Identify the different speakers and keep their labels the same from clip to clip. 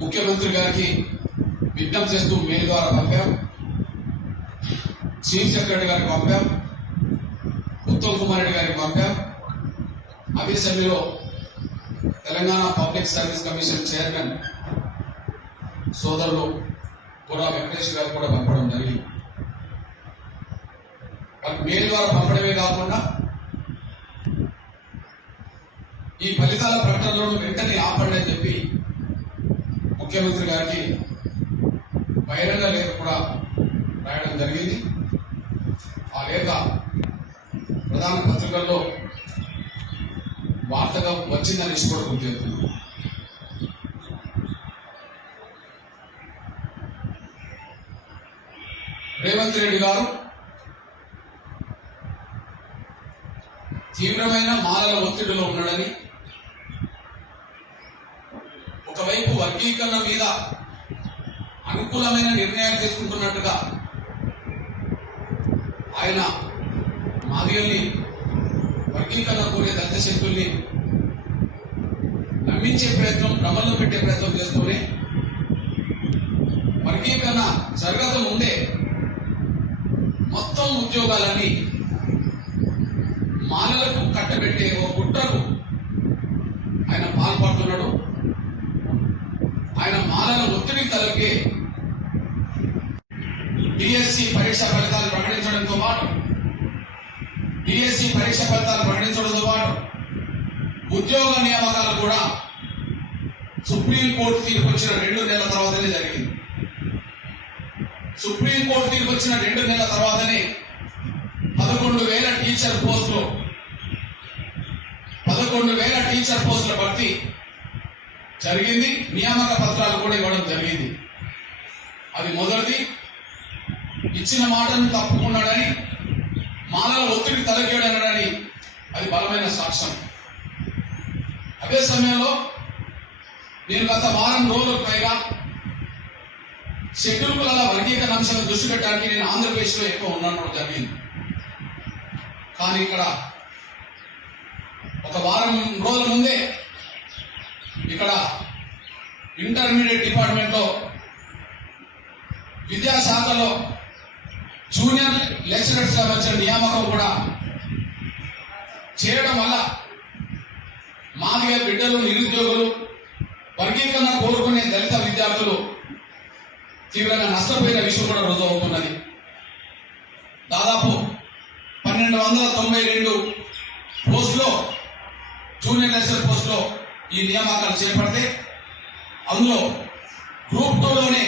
Speaker 1: ముఖ్యమంత్రి గారికి విజ్ఞప్తి చేస్తూ మెయిల్ ద్వారా పంపాం. చీఫ్ సెక్రటరీ గారికి పంపాం. ఉత్తమ్ కుమార్ రెడ్డి గారికి పంపాం. అదే Telangana public service commission chairman సోదరులు కూడా వెంకటేష్ గారు కూడా పంపడం జరిగింది. వాళ్ళకి మెయిల్ ద్వారా పంపడమే కాకుండా ఈ ఫలితాల ప్రకటనలను వెంటనే ఆపండి అని చెప్పి ముఖ్యమంత్రి గారికి బహిరంగ లేఖ కూడా రాయడం జరిగింది. ఆ లేఖ ప్రధాన పత్రికల్లో వార్తగా వచ్చిందని కూడా గుర్తెత్తుంది రేవంత్ రెడ్డి గారు తీవ్రమైన మానవ ఒత్తిడిలో ఉన్నాడని వర్గీకరణ మీద అనుకూలమైన నిర్ణయాలు తీసుకుంటున్నట్టుగా ఆయన మాదిగల్ని వర్గీకరణ కోరే దళిత శక్తుల్ని నమ్మించే ప్రయత్నం భ్రమల్లో పెట్టే ప్రయత్నం చేస్తూనే వర్గీకరణ జరగక ముందే మొత్తం ఉద్యోగాలన్నీ మాలలకు కట్టబెట్టే ఆయన మాలల ఒత్తిడి తలపి డిఎస్సి పరీక్ష ఫలితాలు ప్రకటించడంతో పాటు డిఎస్సి పరీక్ష ఫలితాలు ప్రకటించడంతో పాటు ఉద్యోగ నియామకాలు కూడా సుప్రీంకోర్టు తీర్పు వచ్చిన రెండు నెలల తర్వాతనే జరిగింది. సుప్రీంకోర్టు తీర్పు వచ్చిన రెండు నెలల తర్వాతనే పదకొండు వేల టీచర్ పోస్టులు పదకొండు వేల టీచర్ పోస్టుల భర్తీ జరిగింది. నియామక పత్రాలు కూడా ఇవ్వడం జరిగింది. అది మొదటిది. ఇచ్చిన మాటను తప్పుకున్నాడని మాలల ఒత్తిడి తలకేడనడని అది బలమైన సాక్ష్యం. అదే సమయంలో నేను గత వారం రోజులకు పైగా షెడ్యూల్ కులాల వర్గీకరణ అంశాలను దృష్టి పెట్టడానికి నేను ఆంధ్రప్రదేశ్లో ఎక్కువ ఉన్నాను జరిగింది. కానీ ఇక్కడ ఒక వారం రోజుల ముందే ఇక్కడ ఇంటర్మీడియట్ డిపార్ట్మెంట్లో విద్యాశాఖలో జూనియర్ లెక్చరర్స్గా వచ్చిన నియామకం కూడా చేయడం వల్ల మాదిగా బిడ్డలు నిరుద్యోగులు వర్గీకరణ కోరుకునే దళిత విద్యార్థులు తీవ్రంగా నష్టపోయిన విషయం కూడా రుజువు అవుతున్నది. దాదాపు పన్నెండు వందల తొంభై రెండు పోస్టులో జూనియర్ లెక్చరర్ పోస్టులో ఈ నియామకాలు చేపడితే అందులో గ్రూప్ టూలోనే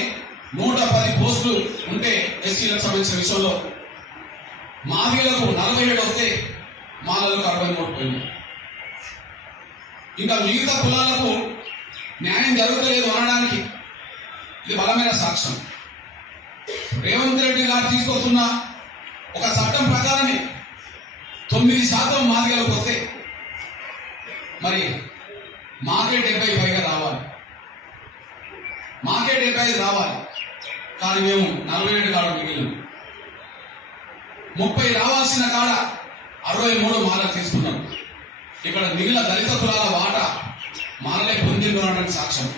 Speaker 1: నూట పది పోస్టులు ఉంటే ఎస్సీలకు సంబంధించిన విషయంలో మాదిగలకు నలభై ఏడు వస్తే మాలలకు అరవై మూడు పోయింది. ఇంకా మిగతా కులాలకు న్యాయం జరగలేదు అనడానికి ఇది బలమైన సాక్ష్యం. రేవంత్ రెడ్డి గారు తీసుకొస్తున్న ఒక చట్టం ప్రకారమే తొమ్మిది శాతం మాదిగలకు వస్తే మరి మాకే డెబ్బై పైగా రావాలి. మాకే డెబ్బై ఐదు రావాలి. కానీ మేము నలభై ఏడు కాడ మిగిలిన. ముప్పై రావాల్సిన కాడ అరవై మూడు మాలలు తీసుకున్నాం. ఇక్కడ మిగిలిన దళిత కులాల వాట మాలలే పొందిందనడానికి సాక్ష్యం.